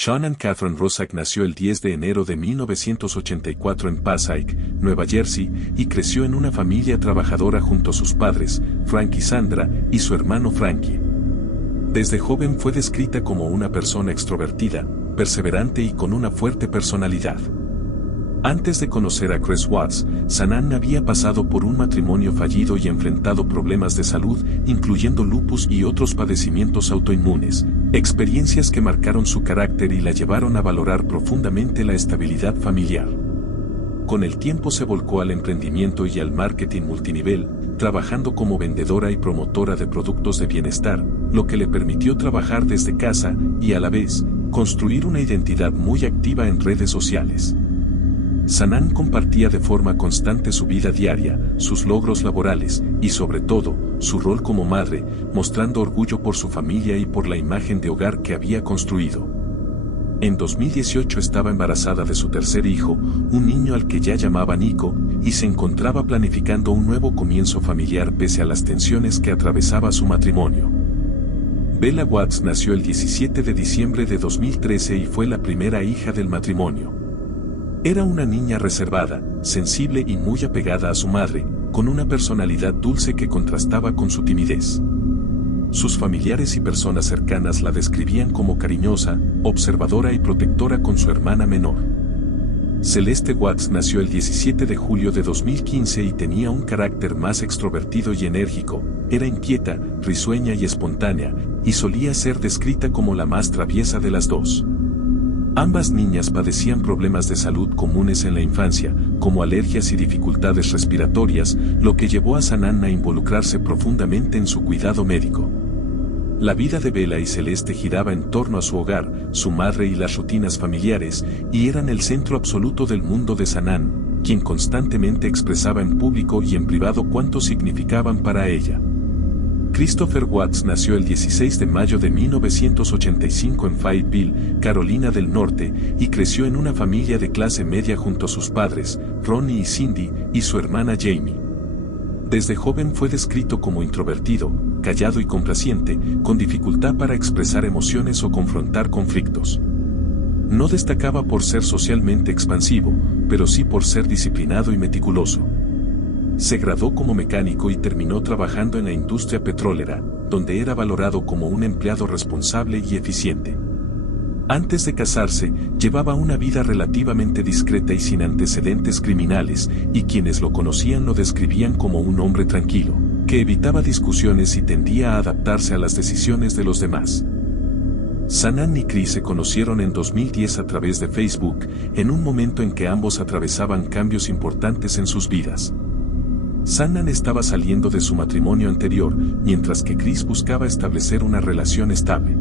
Shannon Catherine Roszak nació el 10 de enero de 1984 en Passaic, Nueva Jersey, y creció en una familia trabajadora junto a sus padres, Frank y Sandra, y su hermano Frankie. Desde joven fue descrita como una persona extrovertida, perseverante y con una fuerte personalidad. Antes de conocer a Chris Watts, Shannon había pasado por un matrimonio fallido y enfrentado problemas de salud, incluyendo lupus y otros padecimientos autoinmunes, experiencias que marcaron su carácter y la llevaron a valorar profundamente la estabilidad familiar. Con el tiempo se volcó al emprendimiento y al marketing multinivel, trabajando como vendedora y promotora de productos de bienestar, lo que le permitió trabajar desde casa y a la vez, construir una identidad muy activa en redes sociales. Shannon compartía de forma constante su vida diaria, sus logros laborales y sobre todo, su rol como madre, mostrando orgullo por su familia y por la imagen de hogar que había construido. En 2018 estaba embarazada de su tercer hijo, un niño al que ya llamaba Nico, y se encontraba planificando un nuevo comienzo familiar pese a las tensiones que atravesaba su matrimonio. Bella Watts nació el 17 de diciembre de 2013 y fue la primera hija del matrimonio. Era una niña reservada, sensible y muy apegada a su madre, con una personalidad dulce que contrastaba con su timidez. Sus familiares y personas cercanas la describían como cariñosa, observadora y protectora con su hermana menor. Celeste Watts nació el 17 de julio de 2015 y tenía un carácter más extrovertido y enérgico, era inquieta, risueña y espontánea, y solía ser descrita como la más traviesa de las dos. Ambas niñas padecían problemas de salud comunes en la infancia, como alergias y dificultades respiratorias, lo que llevó a Shannon a involucrarse profundamente en su cuidado médico. La vida de Bella y Celeste giraba en torno a su hogar, su madre y las rutinas familiares, y eran el centro absoluto del mundo de Shannon, quien constantemente expresaba en público y en privado cuánto significaban para ella. Christopher Watts nació el 16 de mayo de 1985 en Fayetteville, Carolina del Norte, y creció en una familia de clase media junto a sus padres, Ronnie y Cindy, y su hermana Jamie. Desde joven fue descrito como introvertido, callado y complaciente, con dificultad para expresar emociones o confrontar conflictos. No destacaba por ser socialmente expansivo, pero sí por ser disciplinado y meticuloso. Se graduó como mecánico y terminó trabajando en la industria petrolera, donde era valorado como un empleado responsable y eficiente. Antes de casarse, llevaba una vida relativamente discreta y sin antecedentes criminales, y quienes lo conocían lo describían como un hombre tranquilo, que evitaba discusiones y tendía a adaptarse a las decisiones de los demás. Shannon y Chris se conocieron en 2010 a través de Facebook, en un momento en que ambos atravesaban cambios importantes en sus vidas. Shannon estaba saliendo de su matrimonio anterior, mientras que Chris buscaba establecer una relación estable.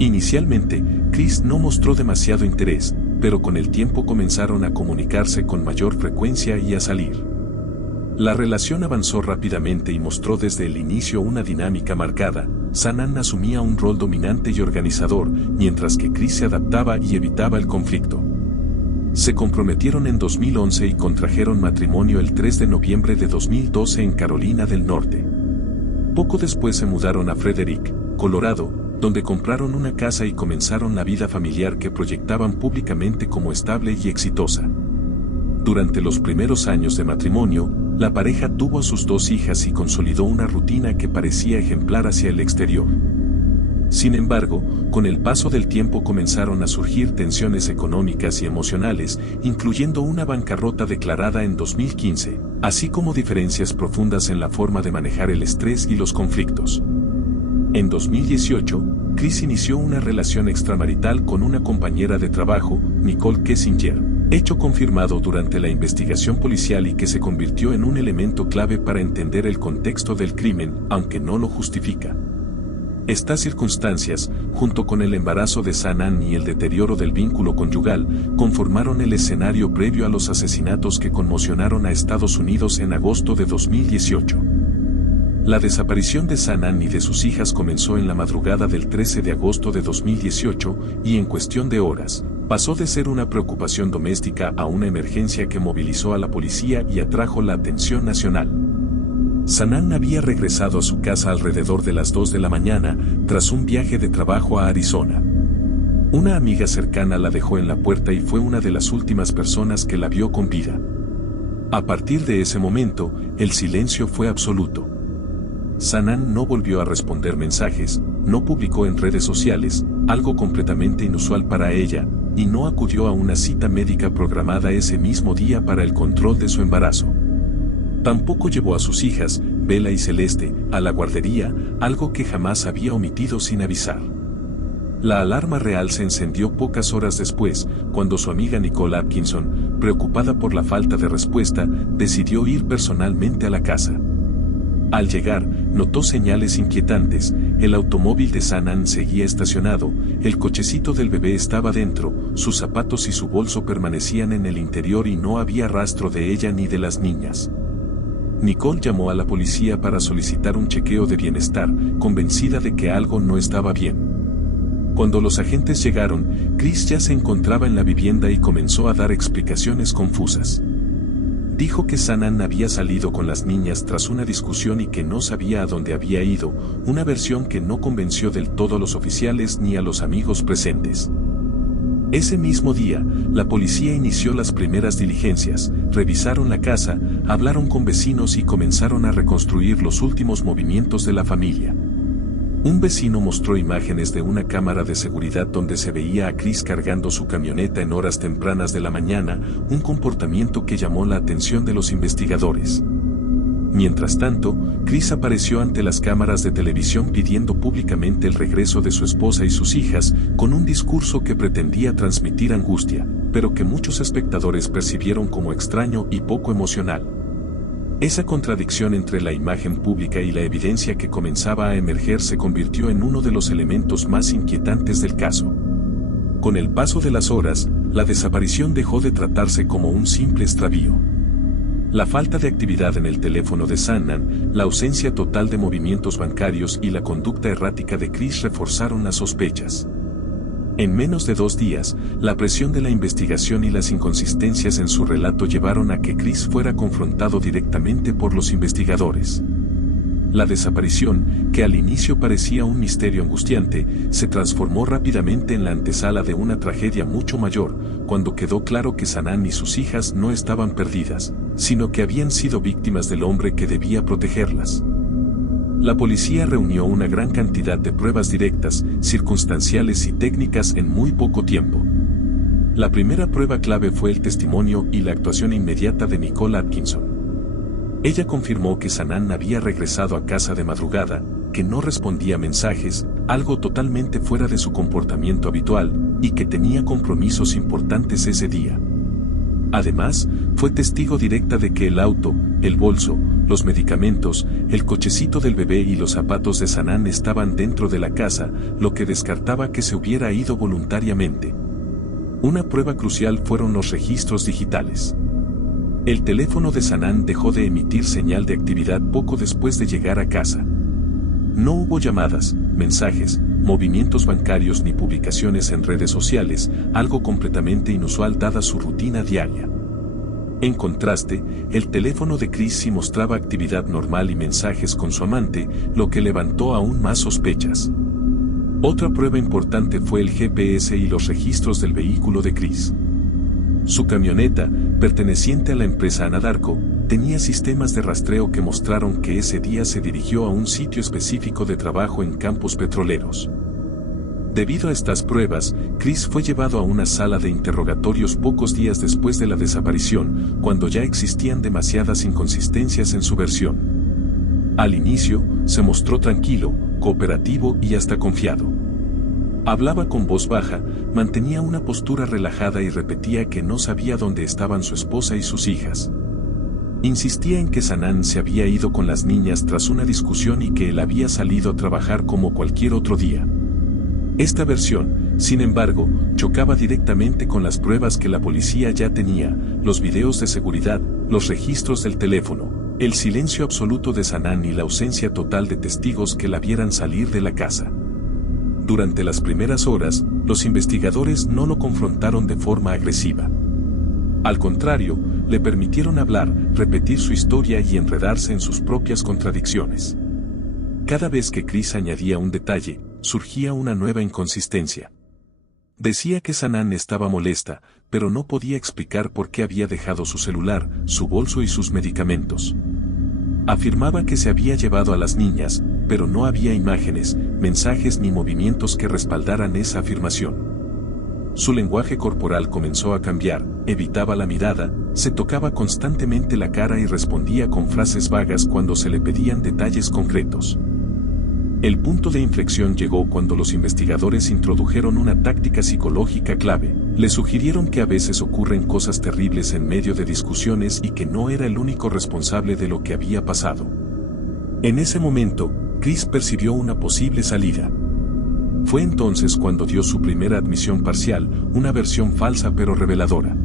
Inicialmente, Chris no mostró demasiado interés, pero con el tiempo comenzaron a comunicarse con mayor frecuencia y a salir. La relación avanzó rápidamente y mostró desde el inicio una dinámica marcada. Shannon asumía un rol dominante y organizador, mientras que Chris se adaptaba y evitaba el conflicto. Se comprometieron en 2011 y contrajeron matrimonio el 3 de noviembre de 2012 en Carolina del Norte. Poco después se mudaron a Frederick, Colorado, donde compraron una casa y comenzaron la vida familiar que proyectaban públicamente como estable y exitosa. Durante los primeros años de matrimonio, la pareja tuvo a sus 2 hijas y consolidó una rutina que parecía ejemplar hacia el exterior. Sin embargo, con el paso del tiempo comenzaron a surgir tensiones económicas y emocionales, incluyendo una bancarrota declarada en 2015, así como diferencias profundas en la forma de manejar el estrés y los conflictos. En 2018, Chris inició una relación extramarital con una compañera de trabajo, Nicole Kessinger, hecho confirmado durante la investigación policial y que se convirtió en un elemento clave para entender el contexto del crimen, aunque no lo justifica. Estas circunstancias, junto con el embarazo de Shannon y el deterioro del vínculo conyugal, conformaron el escenario previo a los asesinatos que conmocionaron a Estados Unidos en agosto de 2018. La desaparición de Shannon y de sus hijas comenzó en la madrugada del 13 de agosto de 2018 y en cuestión de horas, pasó de ser una preocupación doméstica a una emergencia que movilizó a la policía y atrajo la atención nacional. Shannon había regresado a su casa alrededor de las 2 de la mañana, tras un viaje de trabajo a Arizona. Una amiga cercana la dejó en la puerta y fue una de las últimas personas que la vio con vida. A partir de ese momento, el silencio fue absoluto. Sanaan no volvió a responder mensajes, no publicó en redes sociales, algo completamente inusual para ella, y no acudió a una cita médica programada ese mismo día para el control de su embarazo. Tampoco llevó a sus hijas, Bella y Celeste, a la guardería, algo que jamás había omitido sin avisar. La alarma real se encendió pocas horas después, cuando su amiga Nicole Atkinson, preocupada por la falta de respuesta, decidió ir personalmente a la casa. Al llegar, notó señales inquietantes, el automóvil de Sanaan seguía estacionado, el cochecito del bebé estaba dentro, sus zapatos y su bolso permanecían en el interior y no había rastro de ella ni de las niñas. Nicole llamó a la policía para solicitar un chequeo de bienestar, convencida de que algo no estaba bien. Cuando los agentes llegaron, Chris ya se encontraba en la vivienda y comenzó a dar explicaciones confusas. Dijo que Sanaan había salido con las niñas tras una discusión y que no sabía a dónde había ido, una versión que no convenció del todo a los oficiales ni a los amigos presentes. Ese mismo día, la policía inició las primeras diligencias, revisaron la casa, hablaron con vecinos y comenzaron a reconstruir los últimos movimientos de la familia. Un vecino mostró imágenes de una cámara de seguridad donde se veía a Chris cargando su camioneta en horas tempranas de la mañana, un comportamiento que llamó la atención de los investigadores. Mientras tanto, Chris apareció ante las cámaras de televisión pidiendo públicamente el regreso de su esposa y sus hijas, con un discurso que pretendía transmitir angustia, pero que muchos espectadores percibieron como extraño y poco emocional. Esa contradicción entre la imagen pública y la evidencia que comenzaba a emerger se convirtió en uno de los elementos más inquietantes del caso. Con el paso de las horas, la desaparición dejó de tratarse como un simple extravío. La falta de actividad en el teléfono de Sanaan, la ausencia total de movimientos bancarios y la conducta errática de Chris reforzaron las sospechas. En menos de 2 días, la presión de la investigación y las inconsistencias en su relato llevaron a que Chris fuera confrontado directamente por los investigadores. La desaparición, que al inicio parecía un misterio angustiante, se transformó rápidamente en la antesala de una tragedia mucho mayor, cuando quedó claro que Sanaan y sus hijas no estaban perdidas, sino que habían sido víctimas del hombre que debía protegerlas. La policía reunió una gran cantidad de pruebas directas, circunstanciales y técnicas en muy poco tiempo. La primera prueba clave fue el testimonio y la actuación inmediata de Nicole Atkinson. Ella confirmó que Sanaan había regresado a casa de madrugada, que no respondía a mensajes, algo totalmente fuera de su comportamiento habitual, y que tenía compromisos importantes ese día. Además, fue testigo directa de que el auto, el bolso, los medicamentos, el cochecito del bebé y los zapatos de Sanaan estaban dentro de la casa, lo que descartaba que se hubiera ido voluntariamente. Una prueba crucial fueron los registros digitales. El teléfono de Sanaan dejó de emitir señal de actividad poco después de llegar a casa. No hubo llamadas, mensajes, movimientos bancarios ni publicaciones en redes sociales, algo completamente inusual dada su rutina diaria. En contraste, el teléfono de Chris sí mostraba actividad normal y mensajes con su amante, lo que levantó aún más sospechas. Otra prueba importante fue el GPS y los registros del vehículo de Chris. Su camioneta, perteneciente a la empresa Anadarko, tenía sistemas de rastreo que mostraron que ese día se dirigió a un sitio específico de trabajo en campos petroleros. Debido a estas pruebas, Chris fue llevado a una sala de interrogatorios pocos días después de la desaparición, cuando ya existían demasiadas inconsistencias en su versión. Al inicio, se mostró tranquilo, cooperativo y hasta confiado. Hablaba con voz baja, mantenía una postura relajada y repetía que no sabía dónde estaban su esposa y sus hijas. Insistía en que Sanaan se había ido con las niñas tras una discusión y que él había salido a trabajar como cualquier otro día. Esta versión, sin embargo, chocaba directamente con las pruebas que la policía ya tenía, los videos de seguridad, los registros del teléfono, el silencio absoluto de Sanaan y la ausencia total de testigos que la vieran salir de la casa. Durante las primeras horas, los investigadores no lo confrontaron de forma agresiva. Al contrario, le permitieron hablar, repetir su historia y enredarse en sus propias contradicciones. Cada vez que Chris añadía un detalle, surgía una nueva inconsistencia. Decía que Sanaan estaba molesta, pero no podía explicar por qué había dejado su celular, su bolso y sus medicamentos. Afirmaba que se había llevado a las niñas, pero no había imágenes, mensajes ni movimientos que respaldaran esa afirmación. Su lenguaje corporal comenzó a cambiar, evitaba la mirada, se tocaba constantemente la cara y respondía con frases vagas cuando se le pedían detalles concretos. El punto de inflexión llegó cuando los investigadores introdujeron una táctica psicológica clave. Le sugirieron que a veces ocurren cosas terribles en medio de discusiones y que no era el único responsable de lo que había pasado. En ese momento, Chris percibió una posible salida. Fue entonces cuando dio su primera admisión parcial, una versión falsa pero reveladora.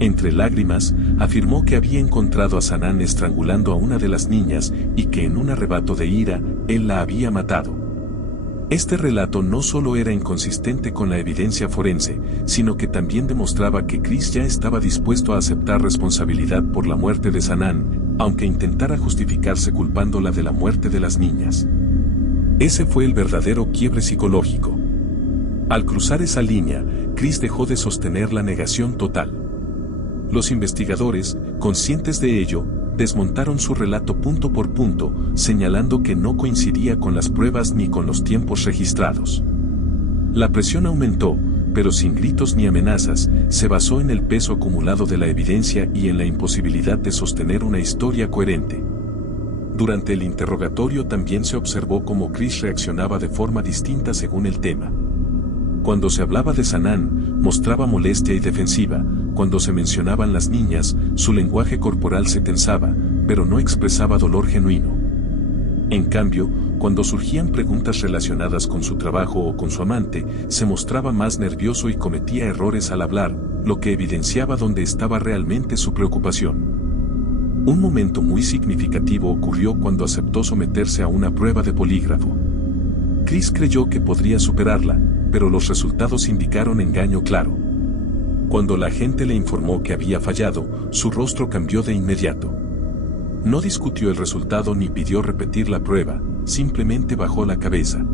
Entre lágrimas, afirmó que había encontrado a Sanaan estrangulando a una de las niñas y que en un arrebato de ira, él la había matado. Este relato no solo era inconsistente con la evidencia forense, sino que también demostraba que Chris ya estaba dispuesto a aceptar responsabilidad por la muerte de Sanaan, aunque intentara justificarse culpándola de la muerte de las niñas. Ese fue el verdadero quiebre psicológico. Al cruzar esa línea, Chris dejó de sostener la negación total. Los investigadores, conscientes de ello, desmontaron su relato punto por punto, señalando que no coincidía con las pruebas ni con los tiempos registrados. La presión aumentó, pero sin gritos ni amenazas, se basó en el peso acumulado de la evidencia y en la imposibilidad de sostener una historia coherente. Durante el interrogatorio también se observó cómo Chris reaccionaba de forma distinta según el tema. Cuando se hablaba de Sanaan, mostraba molestia y defensiva. Cuando se mencionaban las niñas, su lenguaje corporal se tensaba, pero no expresaba dolor genuino. En cambio, cuando surgían preguntas relacionadas con su trabajo o con su amante, se mostraba más nervioso y cometía errores al hablar, lo que evidenciaba dónde estaba realmente su preocupación. Un momento muy significativo ocurrió cuando aceptó someterse a una prueba de polígrafo. Chris creyó que podría superarla, pero los resultados indicaron engaño claro. Cuando la agente le informó que había fallado, su rostro cambió de inmediato. No discutió el resultado ni pidió repetir la prueba, simplemente bajó la cabeza.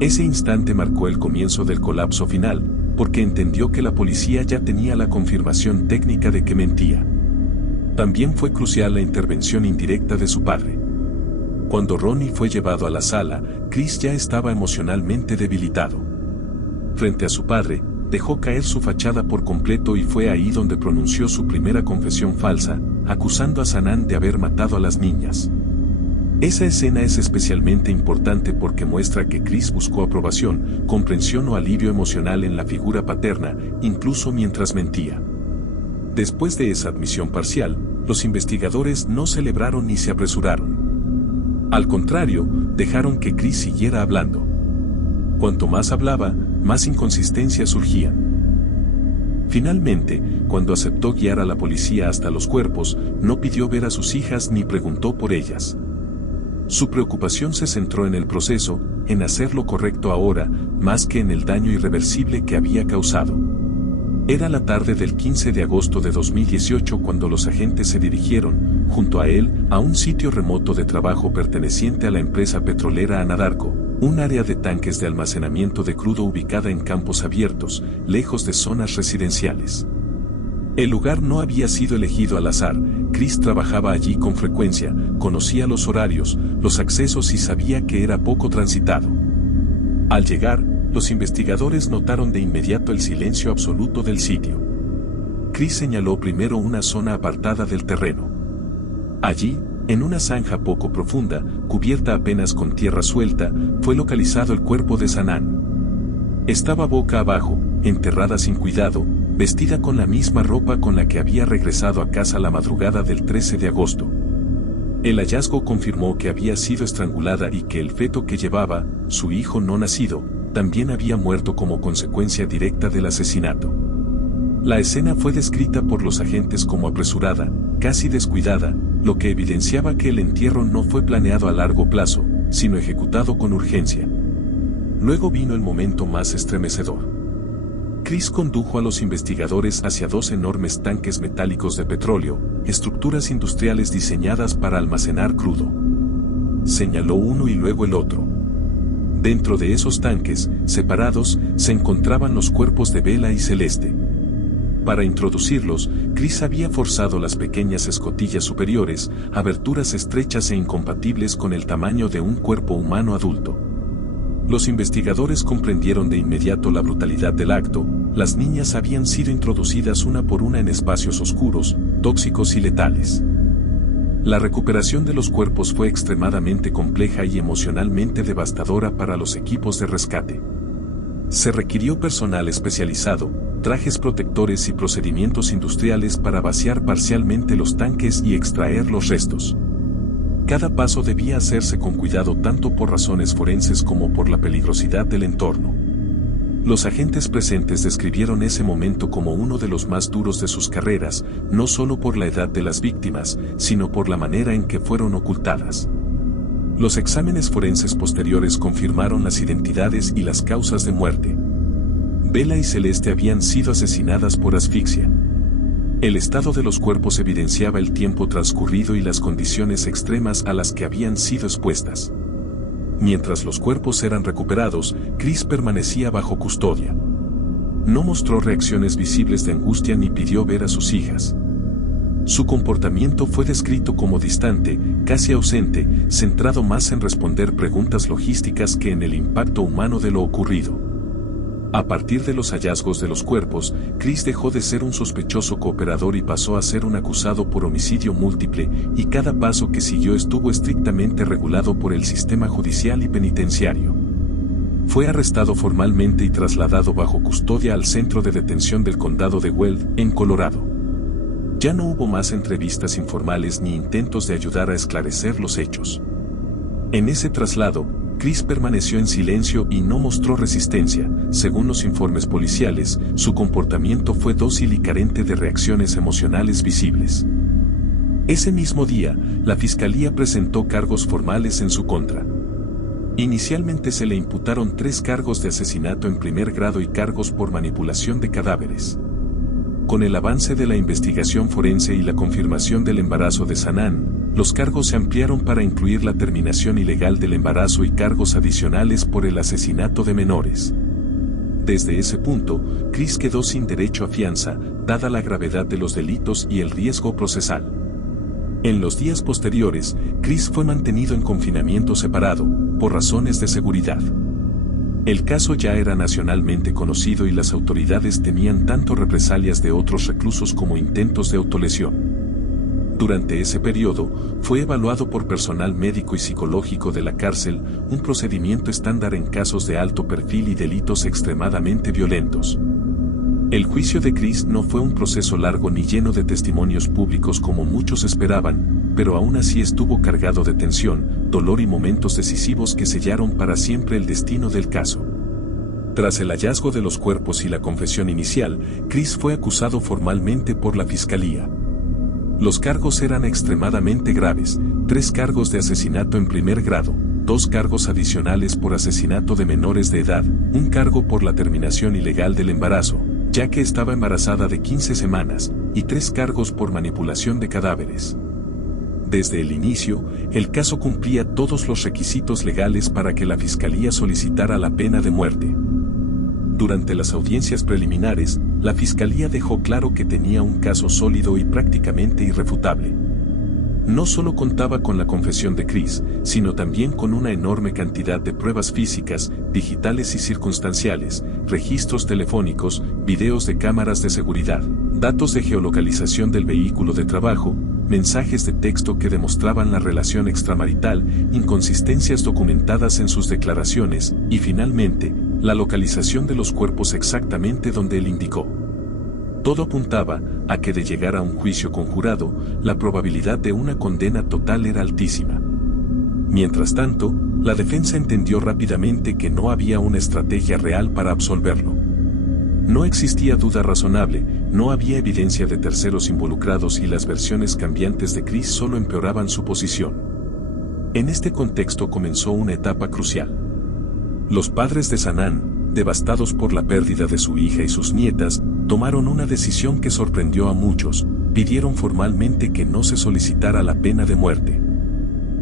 Ese instante marcó el comienzo del colapso final, porque entendió que la policía ya tenía la confirmación técnica de que mentía. También fue crucial la intervención indirecta de su padre. Cuando Ronnie fue llevado a la sala, Chris ya estaba emocionalmente debilitado. Frente a su padre, dejó caer su fachada por completo y fue ahí donde pronunció su primera confesión falsa, acusando a Sanaan de haber matado a las niñas. Esa escena es especialmente importante porque muestra que Chris buscó aprobación, comprensión o alivio emocional en la figura paterna, incluso mientras mentía. Después de esa admisión parcial, los investigadores no celebraron ni se apresuraron. Al contrario, dejaron que Chris siguiera hablando. Cuanto más hablaba, más inconsistencias surgían. Finalmente, cuando aceptó guiar a la policía hasta los cuerpos, no pidió ver a sus hijas ni preguntó por ellas. Su preocupación se centró en el proceso, en hacer lo correcto ahora, más que en el daño irreversible que había causado. Era la tarde del 15 de agosto de 2018 cuando los agentes se dirigieron, junto a él, a un sitio remoto de trabajo perteneciente a la empresa petrolera Anadarko, un área de tanques de almacenamiento de crudo ubicada en campos abiertos, lejos de zonas residenciales. El lugar no había sido elegido al azar. Chris trabajaba allí con frecuencia, conocía los horarios, los accesos y sabía que era poco transitado. Al llegar, los investigadores notaron de inmediato el silencio absoluto del sitio. Chris señaló primero una zona apartada del terreno. Allí, en una zanja poco profunda, cubierta apenas con tierra suelta, fue localizado el cuerpo de Sanaan. Estaba boca abajo, enterrada sin cuidado, vestida con la misma ropa con la que había regresado a casa la madrugada del 13 de agosto. El hallazgo confirmó que había sido estrangulada y que el feto que llevaba, su hijo no nacido, también había muerto como consecuencia directa del asesinato. La escena fue descrita por los agentes como apresurada, casi descuidada, lo que evidenciaba que el entierro no fue planeado a largo plazo, sino ejecutado con urgencia. Luego vino el momento más estremecedor. Chris condujo a los investigadores hacia dos enormes tanques metálicos de petróleo, estructuras industriales diseñadas para almacenar crudo. Señaló uno y luego el otro. Dentro de esos tanques, separados, se encontraban los cuerpos de Bella y Celeste. Para introducirlos, Chris había forzado las pequeñas escotillas superiores, aberturas estrechas e incompatibles con el tamaño de un cuerpo humano adulto. Los investigadores comprendieron de inmediato la brutalidad del acto. Las niñas habían sido introducidas una por una en espacios oscuros, tóxicos y letales. La recuperación de los cuerpos fue extremadamente compleja y emocionalmente devastadora para los equipos de rescate. Se requirió personal especializado, trajes protectores y procedimientos industriales para vaciar parcialmente los tanques y extraer los restos. Cada paso debía hacerse con cuidado tanto por razones forenses como por la peligrosidad del entorno. Los agentes presentes describieron ese momento como uno de los más duros de sus carreras, no solo por la edad de las víctimas, sino por la manera en que fueron ocultadas. Los exámenes forenses posteriores confirmaron las identidades y las causas de muerte. Bella y Celeste habían sido asesinadas por asfixia. El estado de los cuerpos evidenciaba el tiempo transcurrido y las condiciones extremas a las que habían sido expuestas. Mientras los cuerpos eran recuperados, Chris permanecía bajo custodia. No mostró reacciones visibles de angustia ni pidió ver a sus hijas. Su comportamiento fue descrito como distante, casi ausente, centrado más en responder preguntas logísticas que en el impacto humano de lo ocurrido. A partir de los hallazgos de los cuerpos, Chris dejó de ser un sospechoso cooperador y pasó a ser un acusado por homicidio múltiple, y cada paso que siguió estuvo estrictamente regulado por el sistema judicial y penitenciario. Fue arrestado formalmente y trasladado bajo custodia al centro de detención del condado de Weld, en Colorado. Ya no hubo más entrevistas informales ni intentos de ayudar a esclarecer los hechos. En ese traslado, Chris permaneció en silencio y no mostró resistencia. Según los informes policiales, su comportamiento fue dócil y carente de reacciones emocionales visibles. Ese mismo día, la fiscalía presentó cargos formales en su contra. Inicialmente se le imputaron 3 cargos de asesinato en primer grado y cargos por manipulación de cadáveres. Con el avance de la investigación forense y la confirmación del embarazo de Sanaan, los cargos se ampliaron para incluir la terminación ilegal del embarazo y cargos adicionales por el asesinato de menores. Desde ese punto, Chris quedó sin derecho a fianza, dada la gravedad de los delitos y el riesgo procesal. En los días posteriores, Chris fue mantenido en confinamiento separado, por razones de seguridad. El caso ya era nacionalmente conocido y las autoridades temían tanto represalias de otros reclusos como intentos de autolesión. Durante ese periodo, fue evaluado por personal médico y psicológico de la cárcel, un procedimiento estándar en casos de alto perfil y delitos extremadamente violentos. El juicio de Chris no fue un proceso largo ni lleno de testimonios públicos como muchos esperaban, pero aún así estuvo cargado de tensión, dolor y momentos decisivos que sellaron para siempre el destino del caso. Tras el hallazgo de los cuerpos y la confesión inicial, Chris fue acusado formalmente por la fiscalía. Los cargos eran extremadamente graves: 3 cargos de asesinato en primer grado, 2 cargos adicionales por asesinato de menores de edad, 1 cargo por la terminación ilegal del embarazo, ya que estaba embarazada de 15 semanas, y 3 cargos por manipulación de cadáveres. Desde el inicio, el caso cumplía todos los requisitos legales para que la fiscalía solicitara la pena de muerte. Durante las audiencias preliminares, la fiscalía dejó claro que tenía un caso sólido y prácticamente irrefutable. No solo contaba con la confesión de Chris, sino también con una enorme cantidad de pruebas físicas, digitales y circunstanciales, registros telefónicos, videos de cámaras de seguridad, datos de geolocalización del vehículo de trabajo, mensajes de texto que demostraban la relación extramarital, inconsistencias documentadas en sus declaraciones, y finalmente, la localización de los cuerpos exactamente donde él indicó. Todo apuntaba a que de llegar a un juicio conjurado, la probabilidad de una condena total era altísima. Mientras tanto, la defensa entendió rápidamente que no había una estrategia real para absolverlo. No existía duda razonable, no había evidencia de terceros involucrados y las versiones cambiantes de Chris solo empeoraban su posición. En este contexto comenzó una etapa crucial. Los padres de Sanaan, devastados por la pérdida de su hija y sus nietas, tomaron una decisión que sorprendió a muchos: pidieron formalmente que no se solicitara la pena de muerte.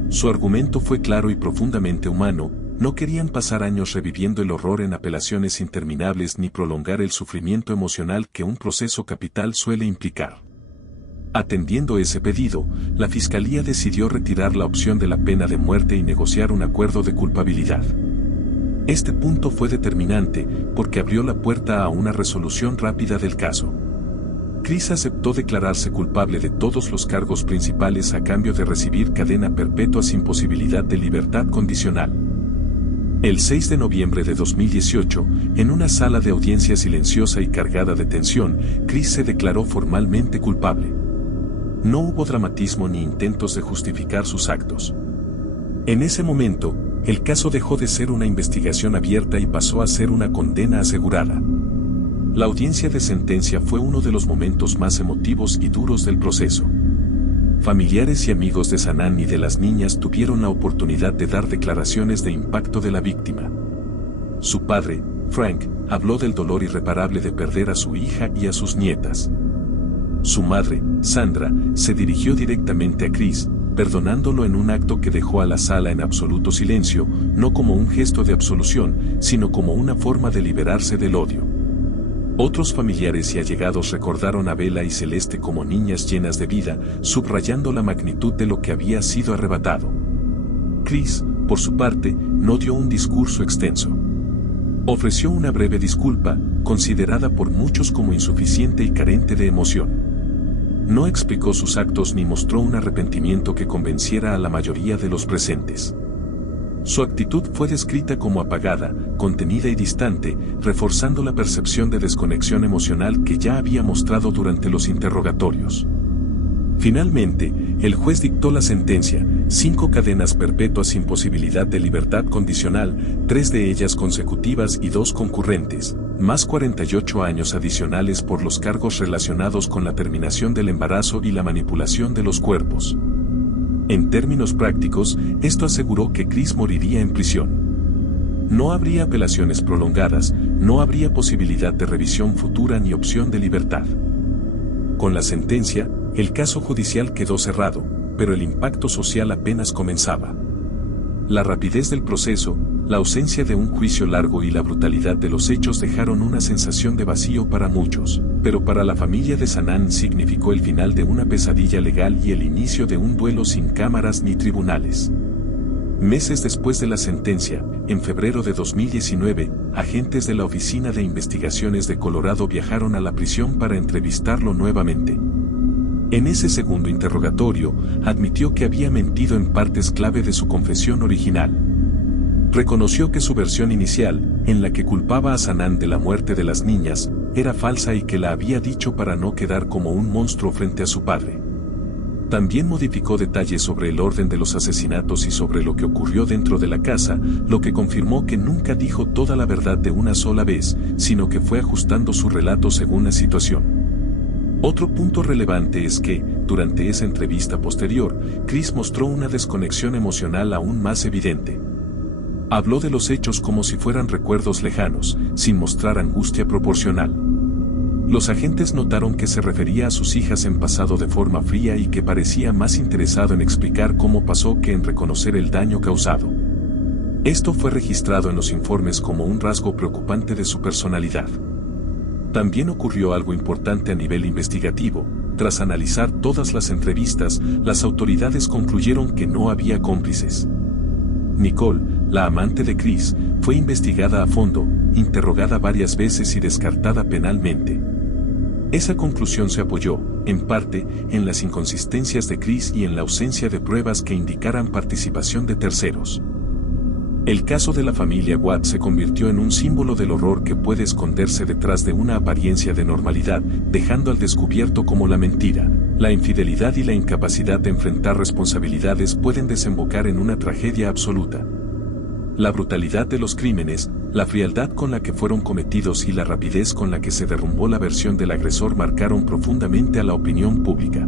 Su argumento fue claro y profundamente humano: No querían pasar años reviviendo el horror en apelaciones interminables ni prolongar el sufrimiento emocional que un proceso capital suele implicar. Atendiendo ese pedido, la Fiscalía decidió retirar la opción de la pena de muerte y negociar un acuerdo de culpabilidad. Este punto fue determinante porque abrió la puerta a una resolución rápida del caso. Chris aceptó declararse culpable de todos los cargos principales a cambio de recibir cadena perpetua sin posibilidad de libertad condicional. El 6 de noviembre de 2018, en una sala de audiencia silenciosa y cargada de tensión, Chris se declaró formalmente culpable. No hubo dramatismo ni intentos de justificar sus actos. En ese momento, el caso dejó de ser una investigación abierta y pasó a ser una condena asegurada. La audiencia de sentencia fue uno de los momentos más emotivos y duros del proceso. Familiares y amigos de Sanaan y de las niñas tuvieron la oportunidad de dar declaraciones de impacto de la víctima. Su padre, Frank, habló del dolor irreparable de perder a su hija y a sus nietas. Su madre, Sandra, se dirigió directamente a Chris, perdonándolo en un acto que dejó a la sala en absoluto silencio, no como un gesto de absolución, sino como una forma de liberarse del odio. Otros familiares y allegados recordaron a Bella y Celeste como niñas llenas de vida, subrayando la magnitud de lo que había sido arrebatado. Chris, por su parte, no dio un discurso extenso. Ofreció una breve disculpa, considerada por muchos como insuficiente y carente de emoción. No explicó sus actos ni mostró un arrepentimiento que convenciera a la mayoría de los presentes. Su actitud fue descrita como apagada, contenida y distante, reforzando la percepción de desconexión emocional que ya había mostrado durante los interrogatorios. Finalmente, el juez dictó la sentencia: 5 cadenas perpetuas sin posibilidad de libertad condicional, 3 de ellas consecutivas y 2 concurrentes, más 48 años adicionales por los cargos relacionados con la terminación del embarazo y la manipulación de los cuerpos. En términos prácticos, esto aseguró que Chris moriría en prisión. No habría apelaciones prolongadas, no habría posibilidad de revisión futura ni opción de libertad. Con la sentencia, el caso judicial quedó cerrado, pero el impacto social apenas comenzaba. La rapidez del proceso, la ausencia de un juicio largo y la brutalidad de los hechos dejaron una sensación de vacío para muchos, pero para la familia de Sanaan significó el final de una pesadilla legal y el inicio de un duelo sin cámaras ni tribunales. Meses después de la sentencia, en febrero de 2019, agentes de la Oficina de Investigaciones de Colorado viajaron a la prisión para entrevistarlo nuevamente. En ese segundo interrogatorio, admitió que había mentido en partes clave de su confesión original. Reconoció que su versión inicial, en la que culpaba a Sanaan de la muerte de las niñas, era falsa y que la había dicho para no quedar como un monstruo frente a su padre. También modificó detalles sobre el orden de los asesinatos y sobre lo que ocurrió dentro de la casa, lo que confirmó que nunca dijo toda la verdad de una sola vez, sino que fue ajustando su relato según la situación. Otro punto relevante es que, durante esa entrevista posterior, Chris mostró una desconexión emocional aún más evidente. Habló de los hechos como si fueran recuerdos lejanos, sin mostrar angustia proporcional. Los agentes notaron que se refería a sus hijas en pasado de forma fría y que parecía más interesado en explicar cómo pasó que en reconocer el daño causado. Esto fue registrado en los informes como un rasgo preocupante de su personalidad. También ocurrió algo importante a nivel investigativo. Tras analizar todas las entrevistas, las autoridades concluyeron que no había cómplices. Nicole, la amante de Chris, fue investigada a fondo, interrogada varias veces y descartada penalmente. Esa conclusión se apoyó, en parte, en las inconsistencias de Chris y en la ausencia de pruebas que indicaran participación de terceros. El caso de la familia Watt se convirtió en un símbolo del horror que puede esconderse detrás de una apariencia de normalidad, dejando al descubierto cómo la mentira, la infidelidad y la incapacidad de enfrentar responsabilidades pueden desembocar en una tragedia absoluta. La brutalidad de los crímenes, la frialdad con la que fueron cometidos y la rapidez con la que se derrumbó la versión del agresor marcaron profundamente a la opinión pública.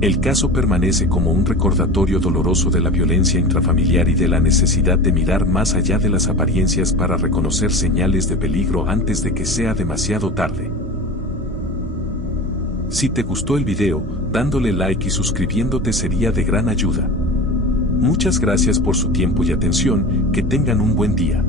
El caso permanece como un recordatorio doloroso de la violencia intrafamiliar y de la necesidad de mirar más allá de las apariencias para reconocer señales de peligro antes de que sea demasiado tarde. Si te gustó el video, dándole like y suscribiéndote sería de gran ayuda. Muchas gracias por su tiempo y atención, que tengan un buen día.